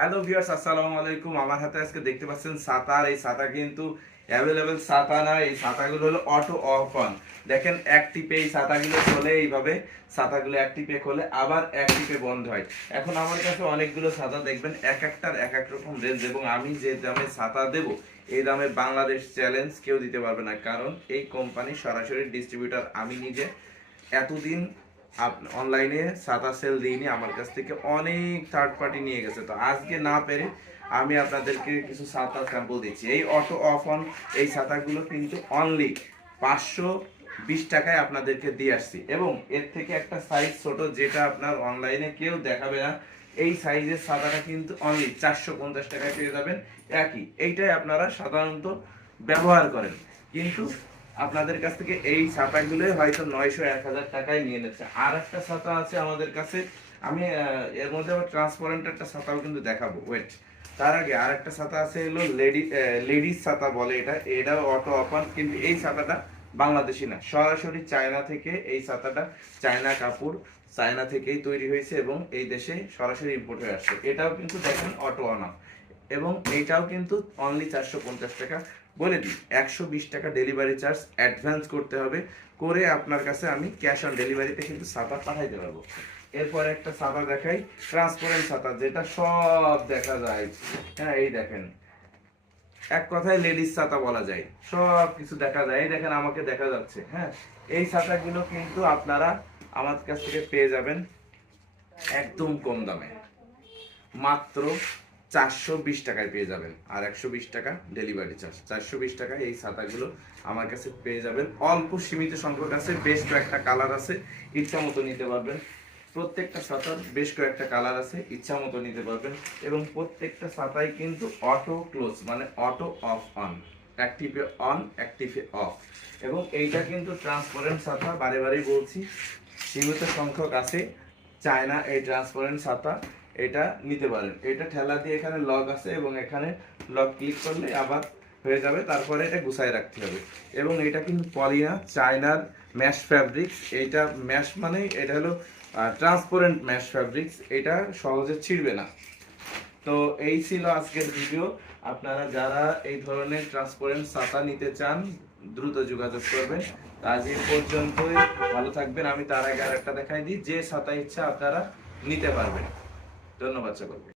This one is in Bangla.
হ্যালো ভিউয়ার্স, আসসালামু আলাইকুম। আমার হাতে আজকে দেখতে পাচ্ছেন ছাতা। আর এই ছাতা কিন্তু অ্যাভেলেবেল ছাতা না, এই ছাতাগুলো হলো অটো অফ অন। দেখেন এক টিপে এই ছাতাগুলো খোলে, এইভাবে ছাতাগুলো এক টিপে খোলে, আবার এক টিপে বন্ধ হয়। এখন আমার কাছে অনেকগুলো ছাতা দেখবেন, এক একটার এক এক রকম রেঞ্জ, এবং আমি যে দামে ছাতা দেব এই দামে বাংলাদেশ চ্যালেঞ্জ কেউ দিতে পারবে না, কারণ এই কোম্পানি সরাসরি ডিস্ট্রিবিউটর। আমি নিজে এতদিন অনলাইনে ছাতা সেল দিইনি, আমার কাছ থেকে অনেক থার্ড পার্টি নিয়ে গেছে। তো আজকে না পেরে আমি আপনাদেরকে কিছু ছাতা স্যাম্পল দিচ্ছি। এই অটো অফ অন এই ছাতাগুলো কিন্তু অনলি 520 টাকায় আপনাদেরকে দিয়ে আসছি, এবং এর থেকে একটা সাইজ ছোট যেটা আপনার অনলাইনে কেউ দেখাবে না, এই সাইজের ছাতাটা কিন্তু অনলি 450 টাকায় পেয়ে যাবেন। একই এইটাই আপনারা সাধারণত ব্যবহার করেন, কিন্তু আপনাদের কাছ থেকে এই ছাতাগুলো হয়তো 900-1000 টাকায় নিয়ে নিচ্ছে। আর একটা ছাতা আছে আমাদের কাছে, আমি এর মধ্যে আবার ট্রান্সপারেন্ট একটা ছাতাও কিন্তু দেখাবো, ওয়েট। তার আগে আর একটা ছাতা আছে, হলো লেডিস ছাতা বলে এটাও অটো ওপেন, কিন্তু এই ছাতাটা বাংলাদেশি না, সরাসরি চায়না থেকে এই ছাতাটা, চায়না কাপড়, চায়না থেকেই তৈরি হয়েছে এবং এই দেশে সরাসরি ইম্পোর্ট হয়ে আসছে। এটাও কিন্তু দেখেন অটো অন অফ, এবং এইটাও কিন্তু অনলি 450 টাকা। বলে দিই, 120 টাকা ডেলিভারি চার্জ অ্যাডভান্স করতে হবে, করে আপনার কাছে আমি ক্যাশ অন ডেলিভারিতে কিন্তু ছাতা পাঠাইতে পারবো। এরপর একটা ছাতা দেখাই, ট্রান্সপারেন্ট ছাতা, যেটা সব দেখা যায়। হ্যাঁ, এই দেখেন, এক কথায় লেডিস ছাতা বলা যায়, সব কিছু দেখা যায়। এই দেখেন, আমাকে দেখা যাচ্ছে। হ্যাঁ, এই ছাতাগুলো কিন্তু আপনারা আমার কাছ থেকে পেয়ে যাবেন একদম কম দামে, মাত্র 420 টাকায় পেয়ে যাবেন। আর 120 টাকা ডেলিভারি চার্জ। 420 টাকায় এই ছাতাগুলো আমার কাছে পেয়ে যাবেন। অল্প সীমিত সংখ্যক আছে, বেশ কয়েকটা কালার আছে, ইচ্ছা মতো নিতে পারবেন। প্রত্যেকটা ছাতার বেশ কয়েকটা কালার আছে, ইচ্ছা মতো নিতে পারবেন। এবং প্রত্যেকটা ছাতাই কিন্তু অটো ক্লোজ, মানে অটো অফ অন, অ্যাক্টিভে অন অ্যাক্টিভে অফ। এবং এইটা কিন্তু ট্রান্সপারেন্ট ছাতা, বারে বারেই বলছি, সীমিত সংখ্যক আছে। চায়না এই ট্রান্সপারেন্ট ছাতা, এটা নিতে পারেন। এটা ঠেলা দিয়ে এখানে লক আছে, এবং এখানে লক ক্লিক করলে আবার হয়ে যাবে, তারপরে এটা গুছায় রাখতে হবে। এবং এটা কিন্তু পলিনা, চায়নার ম্যাশ ফ্যাব্রিক্স। এইটা ম্যাশ মানে এটা হলো ট্রান্সপারেন্ট ম্যাশ ফ্যাব্রিক্স, এটা সহজে ছিঁড়বে না। তো এই ছিল আজকের ভিডিও। আপনারা যারা এই ধরনের ট্রান্সপারেন্ট ছাতা নিতে চান দ্রুত যোগাযোগ করবেন। আজ এই পর্যন্তই, ভালো থাকবেন। আমি তার আগে আরেকটা দেখাই দিই, যে ছাতা ইচ্ছা আপনারা নিতে পারবেন। ধন্যবাদ সকলকে।